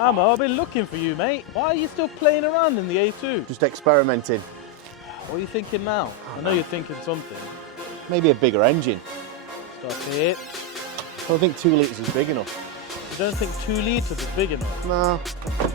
Ammo, I've been looking for you, mate. Why are you still playing around in the A2? Just experimenting. What are you thinking now? I know you're thinking something. Maybe a bigger engine. Stop it. I don't think 2 litres is big enough. You don't think 2 litres is big enough? No.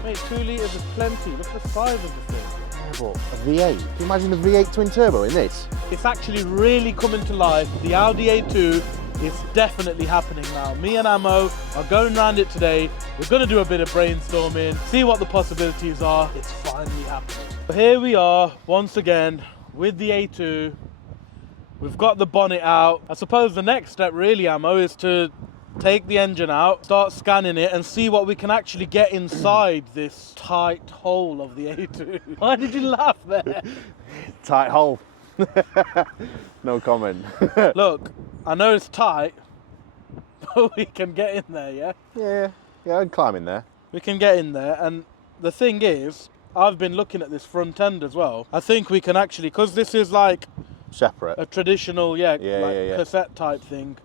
Mate, 2 litres is plenty. Look at the size of the thing. Yeah, but a V8. Can you imagine a V8 twin turbo in this? It's actually really coming to life. The Audi A2 is definitely happening now. Me and Ammo are going around it today. We're going to do a bit of brainstorming, see what the possibilities are. It's finally happening. Here we are once again with the A2. We've got the bonnet out. I suppose the next step really, Ammo, is to take the engine out, start scanning it and see what we can actually get inside this tight hole of the A2. Why did you laugh there? Tight hole. No comment. Look, I know it's tight, but we can get in there, yeah? Yeah, I'd climb in there. We can get in there, and the thing is, I've been looking at this front end as well. I think we can actually, because this is like separate, a traditional, cassette type thing,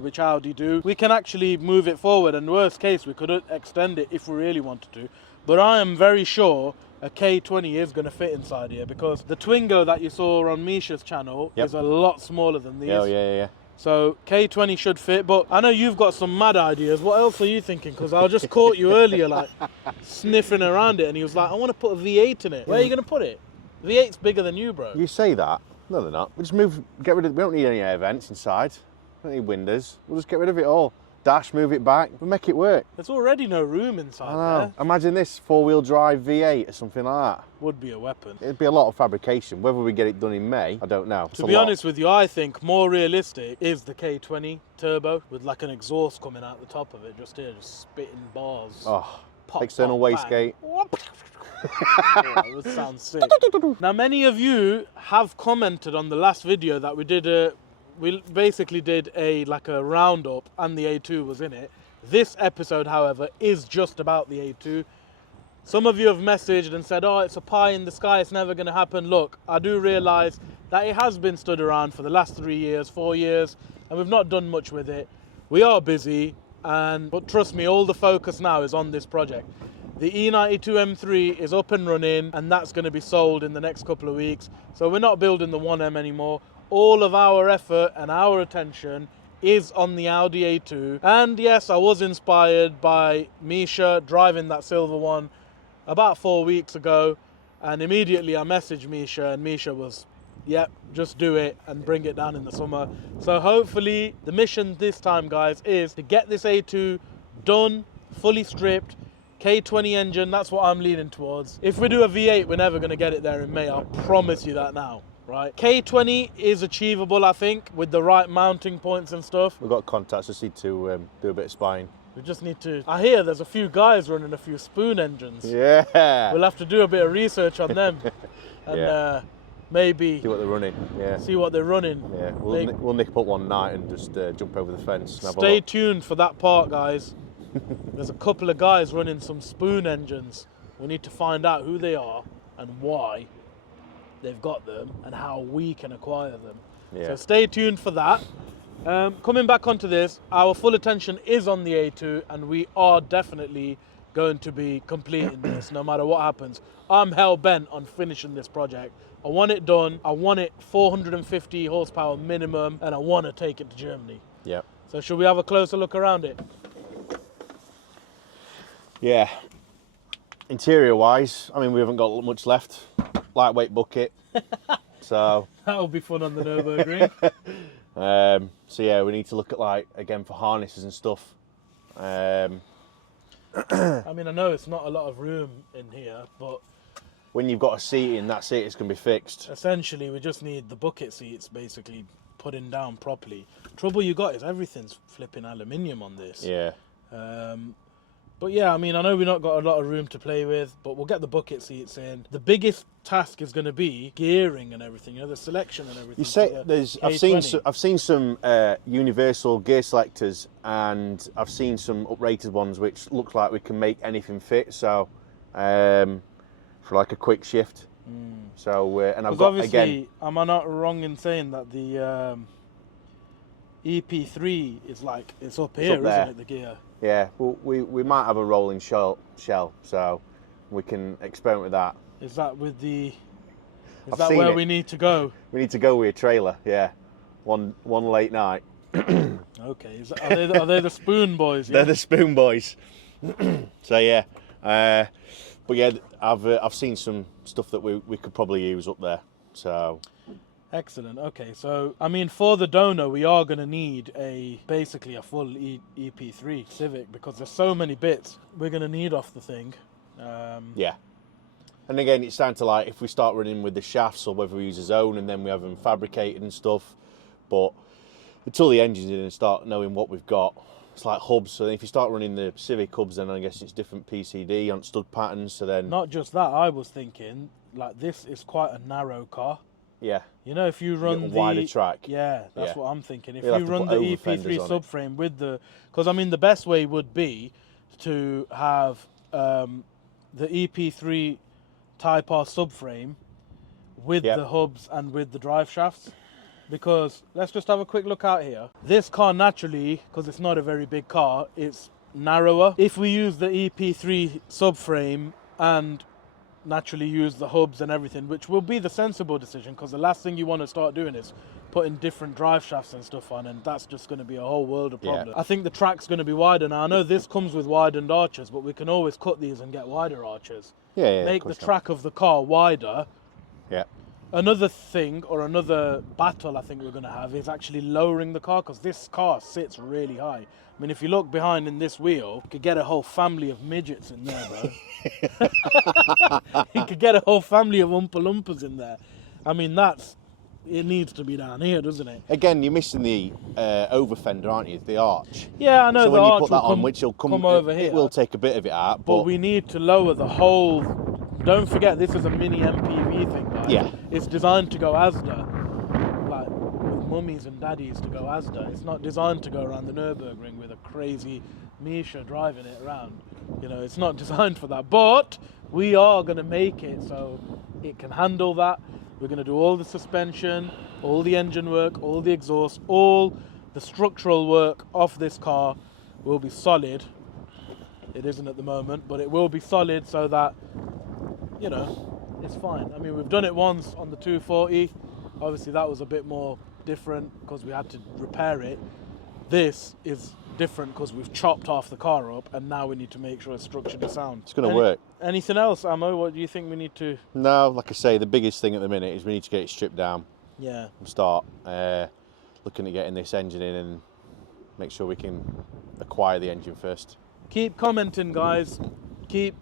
which Audi do, we can actually move it forward, and worst case, we could extend it if we really wanted to. But I am very sure a K20 is going to fit inside here, because the Twingo that you saw on Misha's channel is a lot smaller than these. Yeah. So K20 should fit, but I know you've got some mad ideas. What else are you thinking? Because I just caught you earlier, like, sniffing around it, and he was like, I want to put a V8 in it. Where are you going to put it? V8's bigger than you, bro. You say that. No, they're not. We just get rid of, we don't need any air vents inside. We don't need windows. We'll just get rid of it all. Dash, move it back, we'll make it work. There's already no room inside there. Imagine this 4-wheel drive V8 or something like that. Would be a weapon. It'd be a lot of fabrication. Whether we get it done in May, I don't know. To be honest with you, I think more realistic is the K20 turbo with like an exhaust coming out the top of it, just here, just spitting bars. Oh, pop, external wastegate. Oh, that would sound sick. Now, many of you have commented on the last video that we did we basically did a roundup, and the A2 was in it. This episode, however, is just about the A2. Some of you have messaged and said, oh, it's a pie in the sky, it's never going to happen. Look, I do realise that it has been stood around for the last 3 years, 4 years, and we've not done much with it. We are busy, but trust me, all the focus now is on this project. The E92 M3 is up and running, and that's going to be sold in the next couple of weeks. So we're not building the 1M anymore. All of our effort and our attention is on the Audi A2. And yes, I was inspired by Misha driving that silver one about 4 weeks ago. And immediately I messaged Misha, and Misha was, yep, just do it and bring it down in the summer. So hopefully the mission this time, guys, is to get this A2 done, fully stripped, K20 engine, that's what I'm leaning towards. If we do a V8, we're never going to get it there in May, I'll promise you that now. Right. K20 is achievable, I think, with the right mounting points and stuff. We've got contacts, just need to do a bit of spying. We just need to... I hear there's a few guys running a few spoon engines. Yeah. We'll have to do a bit of research on them. And maybe... See what they're running, yeah. See what they're running. Yeah, we'll nick up one night and just jump over the fence. And stay tuned for that part, guys. There's a couple of guys running some spoon engines. We need to find out who they are and why they've got them and how we can acquire them. Yeah. So stay tuned for that. Coming back onto this, our full attention is on the A2, and we are definitely going to be completing this no matter what happens. I'm hell-bent on finishing this project. I want it done. I want it 450 horsepower minimum, and I want to take it to Germany. Yeah. So should we have a closer look around it? Yeah. Interior-wise, I mean, we haven't got much left. Lightweight bucket, so that'll be fun on the Nürburgring. So yeah, we need to look at again for harnesses and stuff. I mean, I know it's not a lot of room in here, but when you've got a seat in, that seat is going to be fixed. Essentially, we just need the bucket seats basically putting down properly. Trouble you got is everything's flipping aluminium on this. Yeah. But yeah, I mean, I know we've not got a lot of room to play with, but we'll get the bucket seats in. The biggest task is going to be gearing and everything, you know, the selection and everything. You say there's, I've seen some universal gear selectors, and I've seen some uprated ones which look like we can make anything fit. So, for like a quick shift. So, and I've got obviously, again. Am I not wrong in saying that the EP3 is it's up here, isn't it? The gear. Yeah, well, we might have a rolling shell, so we can experiment with that. Is that with the? Is I've that seen where it. we need to go? We need to go with a trailer, yeah. One late night. Okay, are they the Spoon Boys? Yeah? They're the Spoon Boys. So yeah, but yeah, I've seen some stuff that we could probably use up there. So excellent. Okay, so I mean, for the donor, we are going to need basically a full EP3 Civic because there's so many bits we're going to need off the thing. Yeah. And again, it's down to like if we start running with the shafts or whether we use his own and then we have them fabricated and stuff. But until the engine's in and start knowing what we've got, it's like hubs. So if you start running the Civic hubs, then I guess it's different PCD on stud patterns. So then not just that, I was thinking like this is quite a narrow car. Yeah. You know, if you run the wider track. Yeah, that's what I'm thinking. If You'll you have to run put the over EP3 fenders on subframe with because I mean the best way would be to have the EP3 Type R subframe with the hubs and with the drive shafts. Because let's just have a quick look out here. This car naturally, because it's not a very big car, it's narrower. If we use the EP3 subframe and naturally use the hubs and everything, which will be the sensible decision, because the last thing you want to start doing is putting different drive shafts and stuff on, and that's just going to be a whole world of problems. I think the track's going to be wider. Now I know this comes with widened arches, but we can always cut these and get wider arches. Make the track of the car wider. Yeah. Another thing, or another battle I think we're going to have is actually lowering the car, because this car sits really high. I mean, if you look behind in this wheel, you could get a whole family of midgets in there, bro. You could get a whole family of Oompa Loompas in there. I mean, it needs to be down here, doesn't it? Again, you're missing the over fender, aren't you? The arch. Yeah, I know. So the when you arch put that will on, which will come over here. It will take a bit of it out, but we need to lower the whole. Don't forget, this is a mini MPV thing, guys. Yeah. It's designed to go Asda, like with mummies and daddies to go Asda. It's not designed to go around the Nürburgring with a crazy Misha driving it around. You know, it's not designed for that. But we are going to make it so it can handle that. We're going to do all the suspension, all the engine work, all the exhaust, all the structural work of this car will be solid. It isn't at the moment, but it will be solid so that, you know, it's fine. I mean, we've done it once on the 240. Obviously, that was a bit more different because we had to repair it. This is different because we've chopped half the car up and now we need to make sure it's structured and sound. It's going to work. Anything else, Ammo? What do you think we need to... No, like I say, the biggest thing at the minute is we need to get it stripped down. Yeah. And start looking at getting this engine in and make sure we can acquire the engine first. Keep commenting, guys. Keep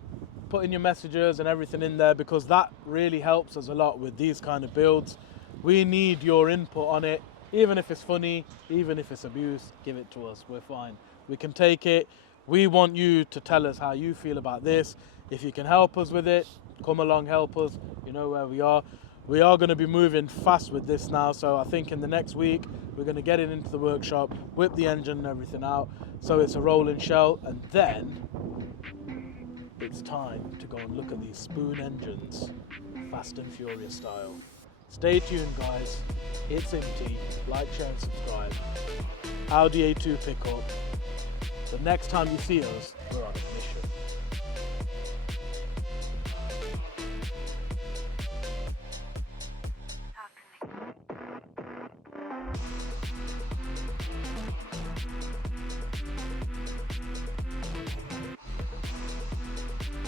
putting your messages and everything in there because that really helps us a lot with these kind of builds. We need your input on it. Even if it's funny, even if it's abuse, give it to us. We're fine. We can take it. We want you to tell us how you feel about this. If you can help us with it, come along, help us. You know where we are. We are going to be moving fast with this now. So I think in the next week, we're going to get it into the workshop, whip the engine and everything out. So it's a rolling shell. And then it's time to go and look at these spoon engines, Fast and Furious style. Stay tuned, guys. It's empty. Like, share, and subscribe. Audi A2 Pickup. The next time you see us, we're on it.